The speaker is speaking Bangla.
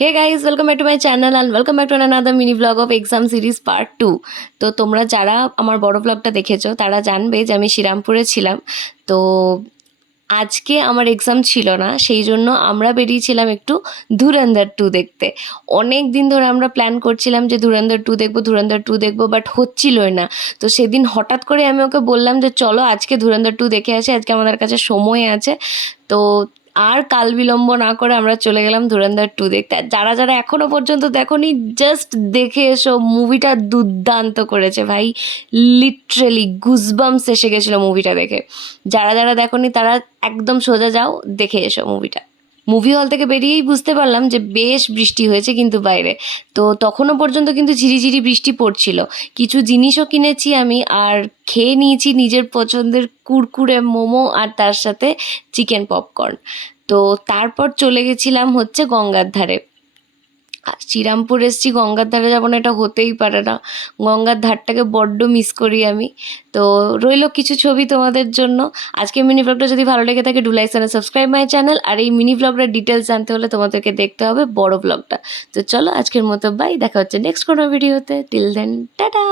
Hey guys, welcome back to my channel and welcome back to another mini vlog of exam series part 2। তো তোমরা যারা আমার বড় vlogটা দেখেছো তারা জানবে যে আমি শ্রীরামপুরে ছিলাম। তো আজকে আমার এক্সাম ছিল না, সেই জন্য আমরা বেরিয়েছিলাম একটু ধুরন্ধর 2 দেখতে। অনেক দিন ধরে আমরা প্ল্যান করছিলাম যে ধুরন্ধর 2 দেখবো, বাট হচ্ছিলই না। তো সেদিন হঠাৎ করে আমি ওকে বললাম যে চলো আজকে ধুরন্ধর 2 দেখে আসি, আজকে আমাদের কাছে সময় আছে। তো আর কাল বিলম্ব না করে আমরা চলে গেলাম ধুরন্ধর 2 দেখতে। আর যারা যারা এখনো পর্যন্ত দেখোনি, জাস্ট দেখে এসো, মুভিটা দুর্দান্ত করেছে ভাই। লিটারেলি গুজবাম্পস এসে গেছিলো মুভিটা দেখে। যারা যারা দেখোনি তারা একদম সোজা যাও, দেখে এসো মুভিটা। মুভি হল থেকে বেরিয়েই বুঝতে পারলাম যে বেশ বৃষ্টি হয়েছে কিন্তু বাইরে। তো তখনও পর্যন্ত কিন্তু ঝিরিঝিরি বৃষ্টি পড়ছিল। কিছু জিনিসও কিনেছি আমি, আর খেয়ে নিয়েছি নিজের পছন্দের কুরকুরে মোমো আর তার সাথে চিকেন পপকর্ন। তো তারপর চলে গেছিলাম হচ্ছে গঙ্গার ধারে। শ্রীরামপুর এসছি, গঙ্গার ধারে যাবো না এটা হতেই পারে না। গঙ্গার ধারটাকে বড্ড মিস করি আমি। তো রইল কিছু ছবি তোমাদের জন্য। আজকে মিনি ব্লগটা যদি ভালো লেগে থাকে, do like channel, subscribe my channel. আর এই মিনি ব্লগটার ডিটেলস জানতে হলে তোমাদেরকে দেখতে হবে বড় ব্লগটা। তো চলো আজকের মতো বাই, দেখা হচ্ছে নেক্সট কোনো ভিডিওতে। Till then tata.